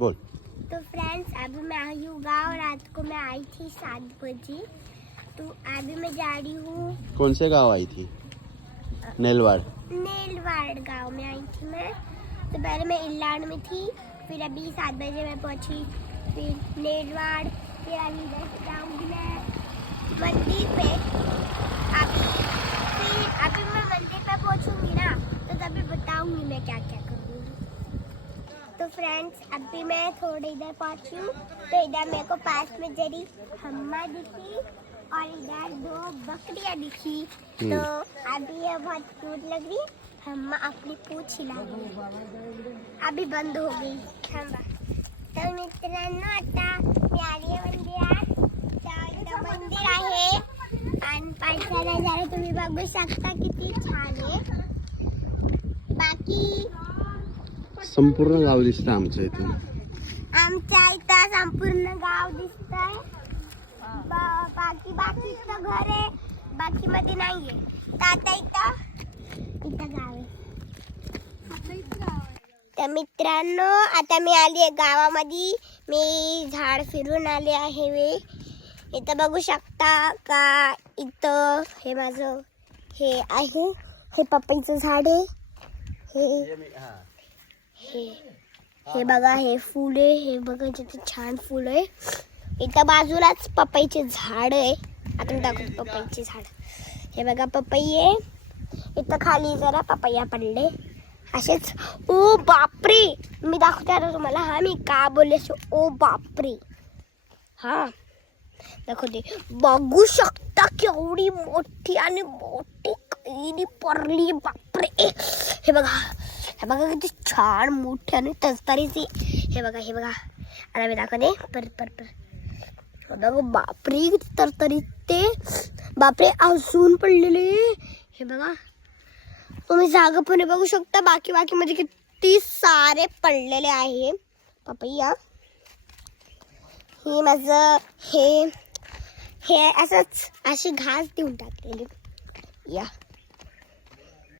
बोल। तो फ्रेंड्स अभी मैं आई हूँ गाँव। रात को मैं आई थी 7 बजे। तो अभी मैं जा रही हूँ। कौन से गांव आई थी? नेलवाड़। नेलवाड़ गांव में आई थी मैं। तो पहले मैं इलाड़ में थी, फिर अभी 7 बजे मैं पहुंची, फिर नेलवाड़, फिर अभी इधर जाऊँगी मैं मंदिर पे। अभी मैं मंदिर पे पहुंचूंगी ना, तो तभी बताऊंगी मैं क्या क्या करूँगी। तो फ्रेंड्स अभी मैं थोड़ी इधर पहुंची हूँ, तो इधर मेरे को पास में जरी हम्मा दिखी और इधर 2 बकरियां दिखी। तो अभी ये बहुत क्यूट लग रही है। हम्मा अपनी पूंछ हिला रही है, अभी बंद हो गई हम्मा। तर मित्रांनो आता मी आली आहे मंदिरात. इथं मंदिर आहे आणि पायथ्या नजारा तुम्ही बघू शकता किती छान आहे. बाकी संपूर्ण गाव दिसतं आमच्या इथून. आमच्या इथं संपूर्ण गाव दिसतंय. बाकीचं घर आहे, बाकी मध्ये नाहीये. तर आता इथं गाव आहे. तर मित्रांनो आता मी आली आहे गावामध्ये. मी झाड फिरून आले आहे. वे इथं बघू शकता का, इथं हे माझं हे आहे, हे पपईचं झाड आहे. हे बघा, हे फुल आहे. हे बघा किती छान फुल आहे. इथं बाजूलाच पपईचे झाड आहे. आता मी दाखवतो पपईचे झाड. हे बघा पपई आहे. इथं खाली जरा पपैया पडले असेच. ओ बापरे, मी दाखवते आता तुम्हाला. हा मी का बोलले ओ बापरे. हा दाखवते. बघू शकता केवढी मोठी आणि मोठी कैरी पडली. बापरे, हे बघा किती छान मोठी आणि तरतरीची. हे बघा आता मी दाखवते परत. बघा बापरे किती तरतरीत ते. बापरे अजून पडलेले. हे बघा तुम्ही जागा पण बघू शकता. बाकी मध्ये किती सारे पडलेले आहे पपैया. हे माझं हे असंच अशी घास देऊन टाकलेली या.